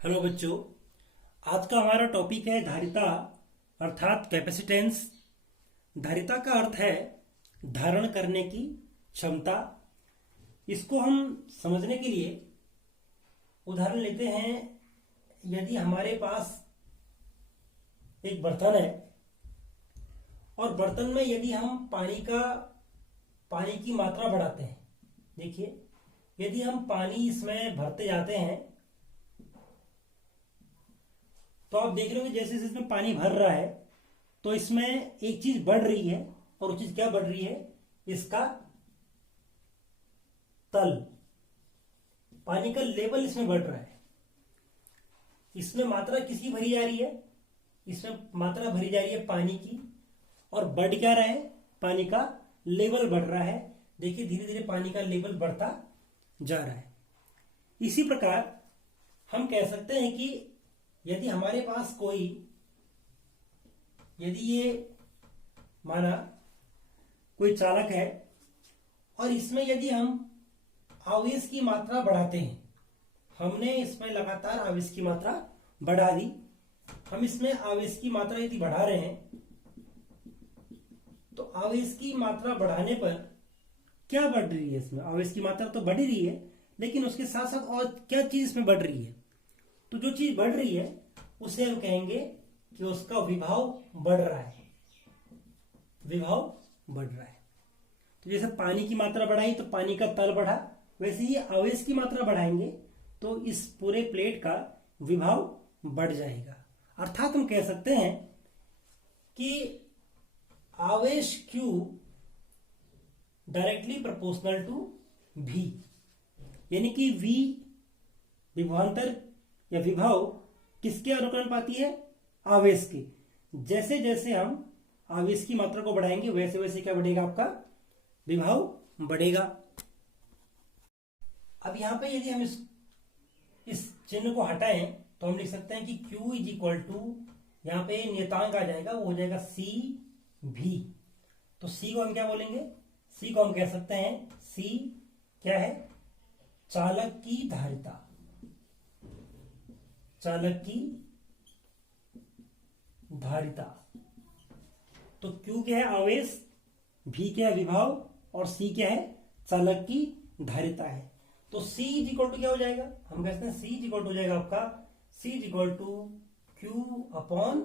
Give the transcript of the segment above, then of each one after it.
Hello बच्चों। आज का हमारा टॉपिक है धारिता अर्थात कैपेसिटेंस। धारिता का अर्थ है धारण करने की क्षमता। इसको हम समझने के लिए उदाहरण लेते हैं। यदि हमारे पास एक बर्तन है और बर्तन में यदि हम पानी की मात्रा बढ़ाते हैं, देखिए यदि हम पानी इसमें भरते जाते हैं तो आप देख रहे होंगे जैसे जैसे इसमें पानी भर रहा है तो इसमें एक चीज बढ़ रही है। और वो चीज क्या बढ़ रही है? इसका तल, पानी का लेवल इसमें बढ़ रहा है। इसमें मात्रा किसकी भरी जा रही है? इसमें मात्रा भरी जा रही है पानी की। और बढ़ क्या रहा है? पानी का लेवल बढ़ रहा है। देखिए धीरे धीरे पानी का लेवल बढ़ता जा रहा है। इसी प्रकार हम कह सकते हैं कि यदि हमारे पास यदि ये माना कोई चालक है और इसमें यदि हम आवेश की मात्रा बढ़ाते हैं, हमने इसमें लगातार आवेश की मात्रा बढ़ा दी। हम इसमें आवेश की मात्रा यदि बढ़ा रहे हैं तो आवेश की मात्रा बढ़ाने पर क्या बढ़ रही है? इसमें आवेश की मात्रा तो बढ़ ही रही है, लेकिन उसके साथ साथ और क्या चीज इसमें बढ़ रही है? तो जो चीज बढ़ रही है उसे हम कहेंगे कि उसका विभव बढ़ रहा है। विभव बढ़ रहा है। तो जैसे पानी की मात्रा बढ़ाई तो पानी का तल बढ़ा, वैसे ही आवेश की मात्रा बढ़ाएंगे तो इस पूरे प्लेट का विभव बढ़ जाएगा। अर्थात हम कह सकते हैं कि आवेश Q directly proportional to V, यानी कि V विभवांतर या विभव किसके अनुपाती है? आवेश के। जैसे जैसे हम आवेश की मात्रा को बढ़ाएंगे वैसे वैसे क्या बढ़ेगा? आपका विभव बढ़ेगा। अब यहां पे यदि हम इस चिन्ह को हटाएं तो हम लिख सकते हैं कि Q इज इक्वल टू, यहां पे नियतांक आ जाएगा, वो हो जाएगा CV। तो C को हम क्या बोलेंगे? C को हम कह सकते हैं, C क्या है? चालक की धारिता। चालक की धारिता। तो Q क्या है? आवेश, V क्या है? विभव, और C क्या है? चालक की धारिता है। तो C इज इक्वल टू क्या हो जाएगा? हम कहते हैं C इज इक्वल टू हो जाएगा आपका, C is equal to Q upon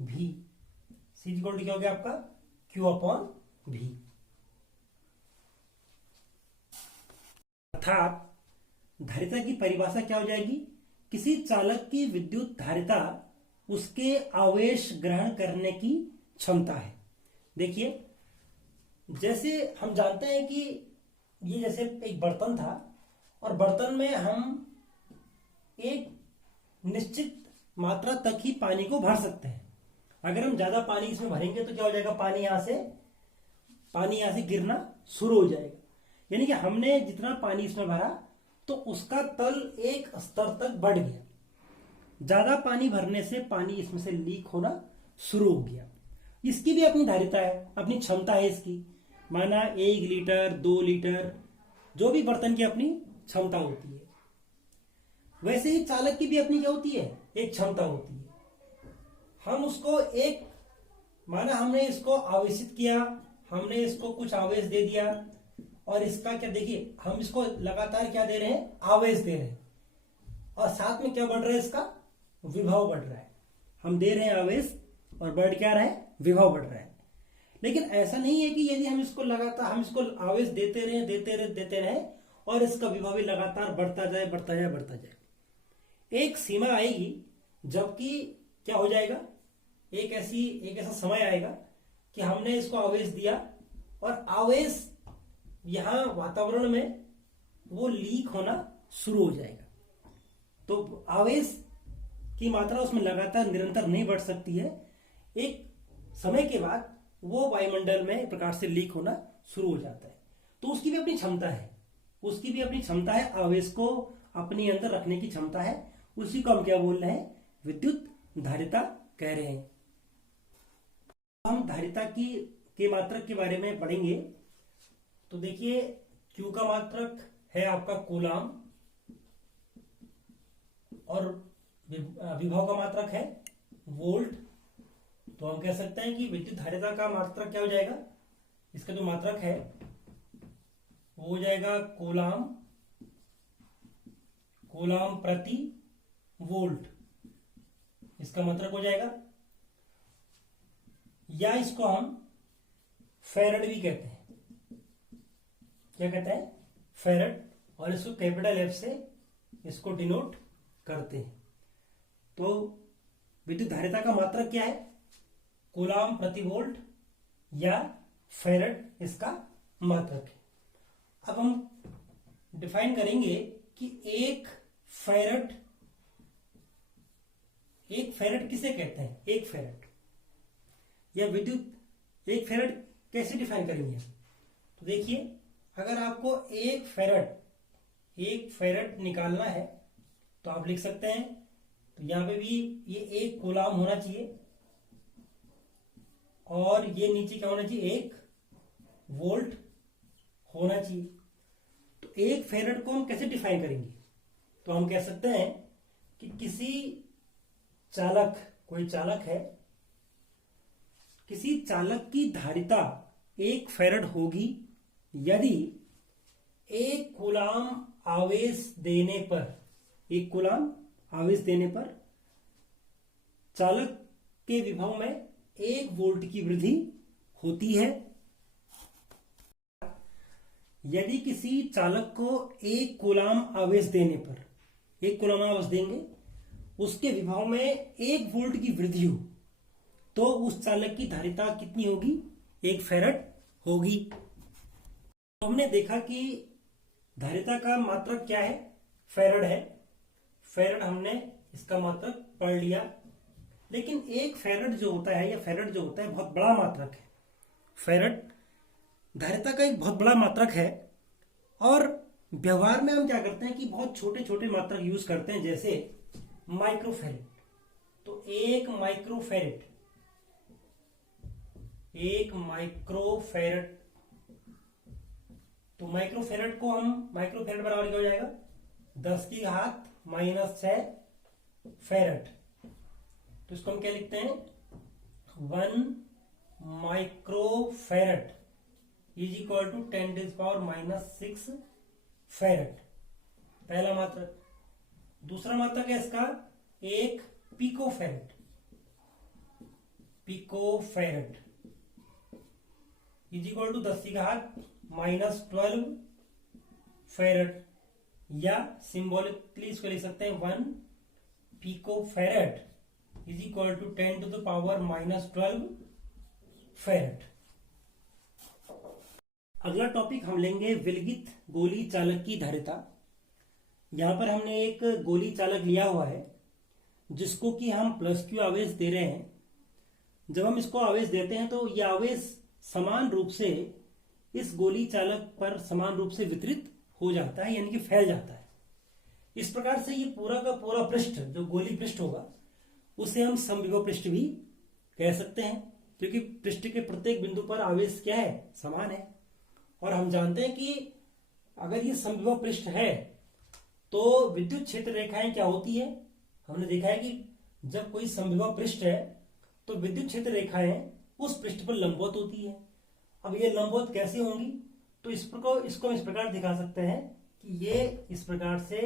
V। C is equal to क्या हो गया आपका? Q upon V। अर्थात धारिता की परिभाषा क्या हो जाएगी? किसी चालक की विद्युत धारिता उसके आवेश ग्रहण करने की क्षमता है। देखिए जैसे हम जानते हैं कि ये जैसे एक बर्तन था और बर्तन में हम एक निश्चित मात्रा तक ही पानी को भर सकते हैं। अगर हम ज्यादा पानी इसमें भरेंगे तो क्या हो जाएगा? पानी यहां से गिरना शुरू हो जाएगा। यानी कि हमने जितना पानी इसमें भरा तो उसका तल एक स्तर तक बढ़ गया। ज्यादा पानी भरने से पानी इसमें से लीक होना शुरू हो गया। इसकी भी अपनी धारिता है, अपनी क्षमता है इसकी। माना 1 लीटर 2 लीटर, जो भी बर्तन की अपनी क्षमता होती है, वैसे ही चालक की भी अपनी क्या होती है? एक क्षमता होती है। हम उसको माना हमने इसको आवेशित किया, हमने इसको कुछ आवेश दे दिया और इसका क्या, देखिए हम इसको लगातार क्या दे रहे हैं? आवेश दे रहे हैं। और साथ में क्या बढ़ रहा है? इसका विभव बढ़ रहा है। हम दे रहे हैं आवेश और बढ़ क्या रहा है? विभव बढ़ रहा है। लेकिन ऐसा नहीं है कि यदि हम इसको आवेश देते रहे और इसका विभव भी लगातार बढ़ता जाए। एक सीमा आएगी जबकि क्या हो जाएगा? एक ऐसा समय आएगा कि हमने इसको आवेश दिया और आवेश यहां वातावरण में वो लीक होना शुरू हो जाएगा। तो आवेश की मात्रा उसमें लगातार निरंतर नहीं बढ़ सकती है। एक समय के बाद वो वायुमंडल में एक प्रकार से लीक होना शुरू हो जाता है। तो उसकी भी अपनी क्षमता है। आवेश को अपने अंदर रखने की क्षमता है। उसी को हम क्या बोल रहे हैं? विद्युत धारिता कह रहे हैं। हम धारिता के मात्रक के बारे में पढ़ेंगे। तो देखिए Q का मात्रक है आपका कूलाम और विभव का मात्रक है वोल्ट, तो हम कह सकते हैं कि विद्युत धारिता का मात्रक क्या हो जाएगा, इसका जो मात्रक है वो हो जाएगा कूलाम, कूलाम प्रति वोल्ट, इसका मात्रक हो जाएगा। या इसको हम फेरड भी कहते हैं, क्या कहते हैं, फेरड, और इसको कैपिटल एफ से इसको डिनोट करते हैं। तो विद्युत धारिता का मात्रक क्या है, कूलाम प्रति वोल्ट या फेरड इसका मात्रक है। अब हम डिफाइन करेंगे कि एक फेरड किसे कहते हैं, एक फेरड या विद्युत, एक फेरड कैसे डिफाइन करेंगे। तो देखिए, अगर आपको एक फेरड निकालना है तो आप लिख सकते हैं, तो यहां पे भी ये एक कूलाम होना चाहिए और ये नीचे क्या होना चाहिए, एक वोल्ट होना चाहिए। तो एक फेरड को हम कैसे डिफाइन करेंगे, तो हम कह सकते हैं कि किसी चालक, कोई चालक है, किसी चालक की धारिता एक फेरड होगी यदि एक कूलाम आवेश देने पर, एक कूलाम आवेश देने पर चालक के विभव में 1 वोल्ट की वृद्धि होती है। यदि किसी चालक को 1 कूलाम आवेश देने पर, 1 कूलाम आवेश देंगे, उसके विभव में 1 वोल्ट की वृद्धि हो, तो उस चालक की धारिता कितनी होगी, 1 फेरड होगी। तो हमने देखा कि धारिता का मात्रक क्या है, फेरड है, फेरड हमने इसका मात्रक पढ़ लिया। लेकिन एक फेरड जो होता है, या फेरड जो होता है बहुत बड़ा मात्रक है, फेरड धारिता का एक बहुत बड़ा मात्रक है। और व्यवहार में हम क्या करते हैं कि बहुत छोटे छोटे मात्रक यूज करते हैं, जैसे माइक्रोफेरेड। तो एक माइक्रोफेरेड तो माइक्रोफेरेड को हम, माइक्रोफेरेड बराबर क्या हो जाएगा, 10⁻⁻⁶ फेरड। तो इसको हम क्या लिखते हैं, 1 microfarad is equal to 10⁻⁻⁶ farad, पहला मात्रक। दूसरा मात्रक है इसका 1 picofarad is equal to 10⁻⁻12 farad, या सिंबॉलिकली इसको लिख सकते हैं 1 picofarad is equal to 10⁻⁻12 farad. अगला टॉपिक हम लेंगे विलगित गोली चालक की धारिता। यहां पर हमने एक गोली चालक लिया हुआ है जिसको कि हम +Q आवेश दे रहे हैं। जब हम इसको आवेश देते हैं तो यह आवेश समान रूप से इस गोली चालक पर समान रूप से वितरित हो जाता है, यानी कि फैल जाता है। इस प्रकार से ये पूरा का पूरा पृष्ठ, जो गोली पृष्ठ होगा, उसे हम समविभव पृष्ठ भी कह सकते हैं, क्योंकि पृष्ठ के प्रत्येक बिंदु पर आवेश क्या है, समान है। और हम जानते हैं कि अगर ये समविभव पृष्ठ है तो विद्युत क्षेत्र रेखाएं क्या होती है, हमने देखा है कि जब कोई समविभव पृष्ठ है तो विद्युत क्षेत्र रेखाएं उस पृष्ठ पर लंबवत होती है। अब ये लंबवत कैसे होंगी, तो इसको इस प्रकार दिखा सकते हैं कि ये इस प्रकार से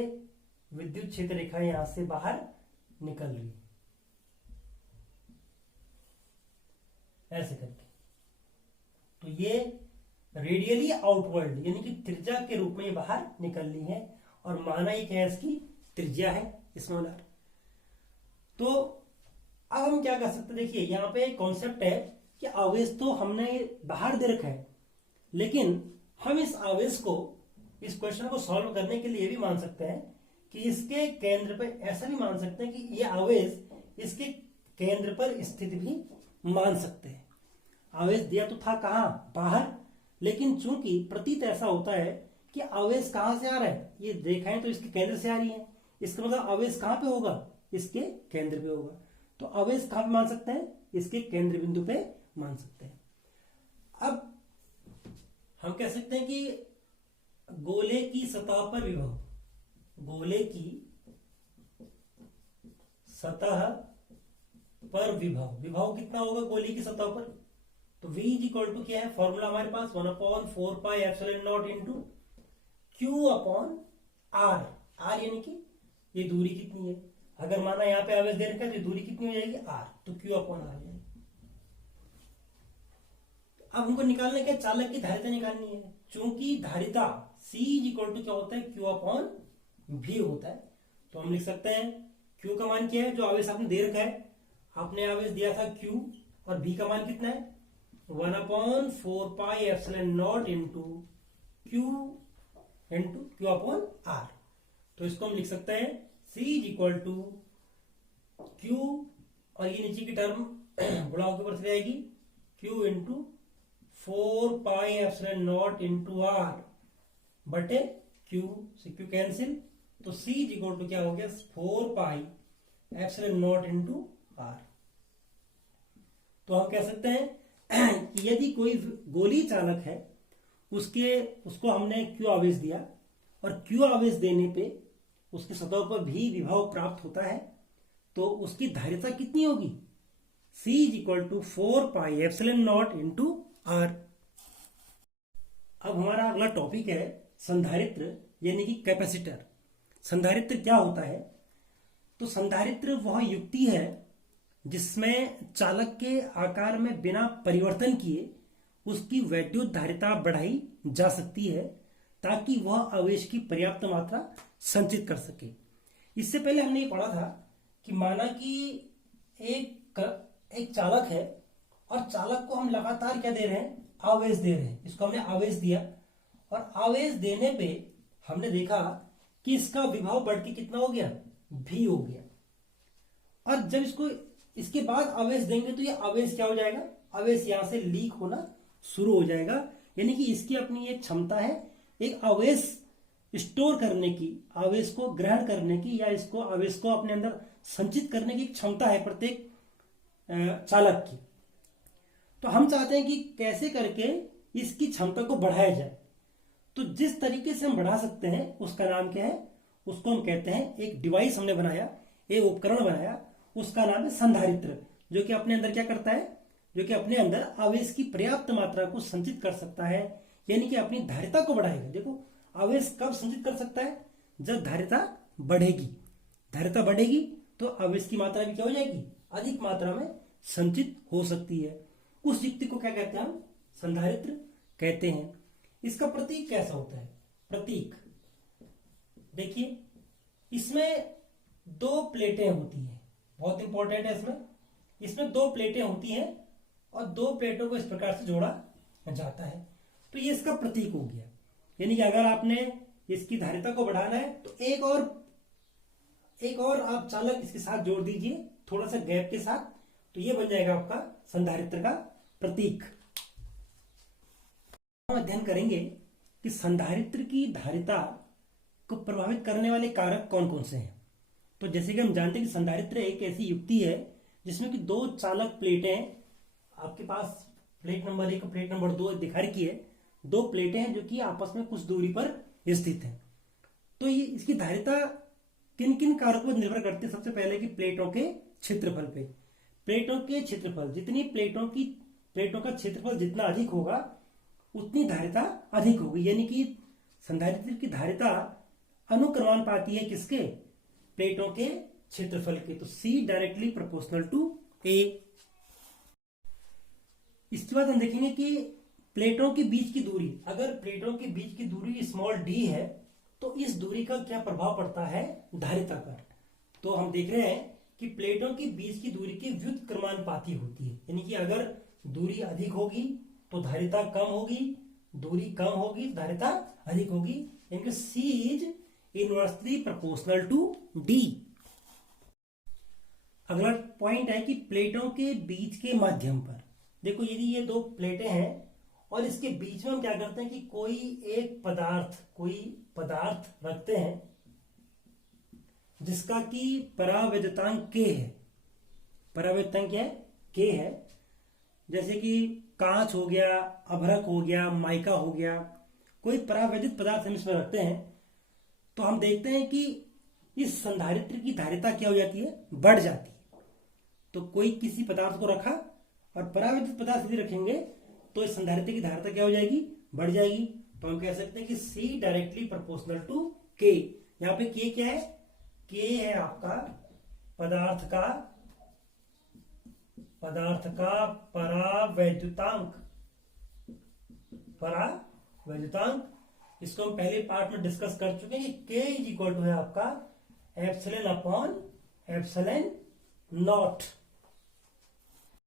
विद्युत क्षेत्र रेखाएं यहां से बाहर निकल रही है, ऐसे करके। तो ये रेडियली आउटवर्ड, यानी कि त्रिज्या के रूप में बाहर निकल रही है, और माना एक है इसकी त्रिज्या है स्मॉलर। तो अब हम क्या कर सकते हैं, देखिए यहां पे एक कॉन्सेप्ट है कि आवेश तो हमने बाहर दे रखा है, लेकिन हम इस आवेश को, इस क्वेश्चन को सॉल्व करने के लिए भी मान सकते हैं कि इसके केंद्र पर, ऐसा भी मान सकते हैं कि यह आवेश इसके केंद्र पर स्थित भी मान सकते हैं। आवेश दिया तो था कहां, बाहर, लेकिन चूंकि प्रतीत ऐसा होता है कि आवेश कहां से आ रहा है, ये रेखाएं तो इसके केंद्र से आ रही है, इसका मतलब आवेश कहां पे होगा, इसके केंद्र पे होगा। तो आवेश कहां पे मान सकते हैं, इसके केंद्र बिंदु पे मान सकते हैं। अब हम कह सकते हैं कि गोले की सतह पर विभव, गोले की सतह पर विभव, विभव कितना होगा गोली की सतह पर, तो V इज इक्वल टू क्या है फॉर्मूला हमारे पास 1/4πε0 into Q upon R, R यानी कि ये दूरी कितनी है, अगर माना यहाँ पे आवेश दे रखा है तो दूरी कितनी हो जाएगी R, तो Q अपॉन R जाएगी। अब हमको निकालना क्या, चालक की धारिता निकालनी है, चूंकि धारिता C इज इक्वल टू क्या होता है Q अपॉन V होता है, तो हम लिख सकते हैं Q का मान क्या है, जो आवेश आपने दे रखा है, आपने आवेश दिया था Q और V का मान कितना है 1/4πε0 इंटू Q अपॉन R, तो इसको हम लिख सकते हैं C is equal to Q और ये नीचे की टर्म गुणा के ऊपर चली जाएगी Q इंटू 4πε0 इंटू R बटे Q से Q कैंसिल, तो C इज इक्वल टू क्या हो गया 4πε0 इंटू R। तो हम कह सकते हैं कि यदि कोई गोलीय चालक है उसको हमने Q आवेश दिया और Q आवेश देने पे उसकी सतह पर भी विभव प्राप्त होता है, तो उसकी धारिता कितनी होगी C is equal to 4πε0 into R। अब हमारा अगला टॉपिक है संधारित्र यानी कि कैपेसिटर। संधारित्र क्या होता है, तो संधारित्र वह युक्ति है जिसमें चालक के आकार में बिना परिवर्तन किए उसकी वैद्युत धारिता बढ़ाई जा सकती है ताकि वह आवेश की पर्याप्त मात्रा संचित कर सके। इससे पहले हमने ये पढ़ा था कि माना कि एक चालक है और चालक को हम लगातार क्या दे रहे हैं, आवेश दे रहे हैं, इसको हमने आवेश दिया और आवेश देने पे हमने देखा कि इसका विभव बढ़ के कितना हो गया V हो गया, और जब इसके बाद आवेश देंगे तो ये आवेश क्या हो जाएगा, आवेश यहां से लीक होना शुरू हो जाएगा, यानी कि इसकी अपनी एक क्षमता है एक आवेश स्टोर करने की, आवेश को ग्रहण करने की या इसको आवेश को अपने अंदर संचित करने की क्षमता है प्रत्येक चालक की। तो हम चाहते हैं कि कैसे करके इसकी क्षमता को बढ़ाया जाए, तो जिस तरीके से हम बढ़ा सकते हैं उसका नाम क्या है, उसको हम कहते हैं एक डिवाइस हमने बनाया, एक उपकरण बनाया, उसका नाम है संधारित्र, जो कि अपने अंदर क्या करता है, जो कि अपने अंदर आवेश की पर्याप्त मात्रा को संचित कर सकता है, यानी कि अपनी धारिता को बढ़ाएगा। देखो आवेश कब संचित कर सकता है, जब धारिता बढ़ेगी, धारिता बढ़ेगी तो आवेश की मात्रा भी क्या हो जाएगी, अधिक मात्रा में संचित हो सकती है। उस युक्ति को क्या कहते हैं, हम संधारित्र कहते हैं। इसका प्रतीक कैसा होता है, प्रतीक देखिए, इसमें दो प्लेटें होती हैं, बहुत इंपॉर्टेंट है, इसमें दो प्लेटें होती हैं और दो प्लेटों को इस प्रकार से जोड़ा जाता है, तो ये इसका प्रतीक हो गया। यानी कि अगर आपने इसकी धारिता को बढ़ाना है तो एक और आप चालक इसके साथ जोड़ दीजिए थोड़ा सा गैप के साथ, तो ये बन जाएगा आपका संधारित्र का प्रतीक। हम अध्ययन करेंगे कि संधारित्र की धारिता को प्रभावित करने वाले कारक कौन कौन से हैं। तो जैसे कि हम जानते हैं कि संधारित्र एक ऐसी युक्ति है जिसमें कि दो चालक प्लेटें, आपके पास प्लेट नंबर 1 प्लेट नंबर 2 दिखा रखी है, दो प्लेटें हैं जो कि आपस में कुछ दूरी पर स्थित हैं। तो ये इसकी धारिता किन किन कारकों पर निर्भर करती है, सबसे पहले कि प्लेटों के क्षेत्रफल पे। प्लेटों के क्षेत्रफल, जितनी प्लेटों का क्षेत्रफल जितना अधिक होगा उतनी धारिता अधिक होगी, यानी कि संधारित्र की धारिता अनुक्रमानुपाती है किसके, प्लेटों के क्षेत्रफल के, तो C directly proportional to A। इसके बाद हम देखेंगे कि प्लेटों के बीच की दूरी, अगर प्लेटों के बीच की दूरी स्मॉल d है तो इस दूरी का क्या प्रभाव पड़ता है धारिता पर। तो हम देख रहे हैं कि प्लेटों के बीच की दूरी की व्युत्क्रमानुपाती होती है, यानी कि अगर दूरी अधिक होगी तो धारिता कम होगी, दूरी कम होगी धारिता अधिक होगी, यानी कि C is inversely proportional to D। अगला पॉइंट है कि प्लेटों के बीच के माध्यम पर, देखो यदि ये दो प्लेटें हैं और इसके बीच में हम क्या करते हैं कि कोई पदार्थ रखते हैं जिसका कि परावैद्युतांक K है, परावैद्युतांक क्या है, K है, जैसे कि कांच हो गया, अभ्रक हो गया, माइका हो गया, कोई परावैद्युत पदार्थ हम इसमें रखते हैं, तो हम देखते हैं कि इस संधारित्र की धारिता क्या हो जाती है, बढ़ जाती है। तो कोई किसी पदार्थ को रखा और पराविद्युत पदार्थ यदि रखेंगे तो इस संधारित्र की धारिता क्या हो जाएगी, बढ़ जाएगी। तो हम कह सकते हैं कि C directly proportional to K। यहां पे K क्या है, K है आपका पदार्थ का परावैद्युतांक। इसको हम पहले पार्ट में डिस्कस कर चुके हैं कि K इज इक्वल टू है आपका एप्सिलॉन अपॉन एप्सिलॉन नॉट।